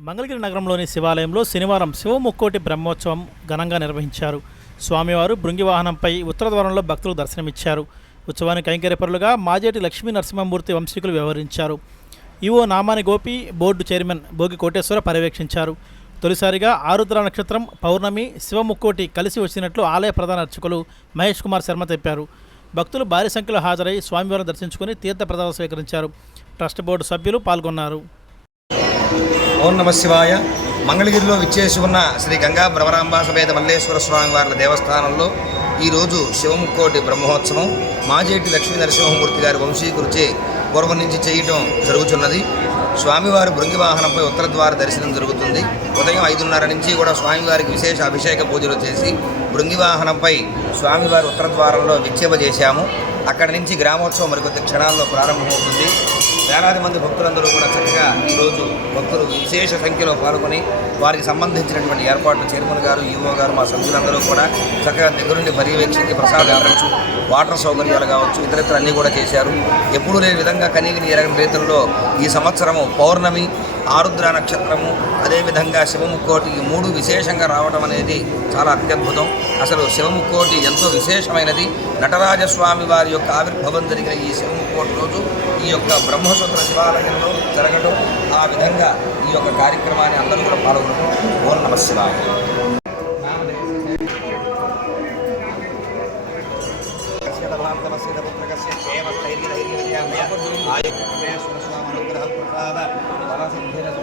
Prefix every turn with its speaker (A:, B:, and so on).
A: మంగళగిరి నగరంలోని శివాలయంలో శనివారం శివముక్కోటి బ్రహ్మోత్సవం ఘనంగా నిర్వహించారు. స్వామివారు బృంగి వాహనంపై ఉత్తర ద్వారంలో భక్తులకు దర్శనమిచ్చారు. ఉత్సవానికి కైంకర్యపరులుగా మాజేటి లక్ష్మీ నరసింహమూర్తి వంశీకులు వ్యవహరించారు. EO Namani Gopi board chairman Bhogi Koteswara పర్యవేక్షించారు. తొలిసారిగా ఆరుద్ర నక్షత్రం పౌర్ణమి శివముక్కోటి కలిసి వచ్చినట్లు ఆలయ ప్రధాన అర్చకులు మహేష్ కుమార్ శర్మ తెలిపారు. భక్తులు భారీ సంఖ్యలో హాజరై స్వామివారిని దర్శించుకుని తీర్థ ప్రదానం స్వీకరించారు. ట్రస్ట్ బోర్డు సభ్యులు పాల్గొన్నారు.
B: ఓం నమ శివాయ. మంగళగిరిలో విచ్చేసి ఉన్న శ్రీ గంగా భ్రమరాంబ సమేత మల్లేశ్వర స్వామి వారి దేవస్థానంలో ఈరోజు శివముక్కోటి బ్రహ్మోత్సవం. మాజేటి లక్ష్మీ నరసింహమూర్తి గారి వంశీకురిచే పూర్వం నుంచి చేయటం జరుగుతున్నది. స్వామివారి భృంగి వాహనంపై ఉత్తర ద్వార దర్శనం జరుగుతుంది. ఉదయం ఐదున్నర నుంచి కూడా స్వామివారికి విశేష అభిషేక పూజలు చేసి భృంగి వాహనంపై స్వామివారి ఉత్తర ద్వారంలో విక్షేప చేశాము. అక్కడి నుంచి గ్రామోత్సవం మరికొద్ది క్షణాల్లో ప్రారంభమవుతుంది. వేలాది మంది భక్తులందరూ కూడా చక్కగా ఈరోజు భక్తులు విశేష సంఖ్యలో పాల్గొని వారికి సంబంధించినటువంటి ఏర్పాట్లు చైర్మన్ గారు ఈవో గారు మా సభ్యులందరూ కూడా చక్కగా దగ్గరుండి పర్యవేక్షించి ప్రసాదం కావచ్చు వాటర్ సౌకర్యాలు కావచ్చు ఇతరత్ర అన్నీ కూడా చేశారు. ఎప్పుడూ లేని విధంగా కనీవిని ఎరగని రీతుల్లో ఈ సంవత్సరము పౌర్ణమి ఆరుద్ర నక్షత్రము అదేవిధంగా శివముక్కోటి ఈ మూడు విశేషంగా రావడం అనేది చాలా అత్యద్భుతం. అసలు శివముక్కోటి ఎంతో విశేషమైనది. నటరాజస్వామి వారి యొక్క ఆవిర్భావం జరిగిన ఈ శివముక్కోటి రోజు ఈ యొక్క బ్రహ్మసూత్ర శివాలయంలో జరగడం ఆ విధంగా ఈ యొక్క కార్యక్రమాన్ని అందరూ కూడా పాల్గొనడం. ఓం నమ శివాయ అనుగ్రహ ప్రసాద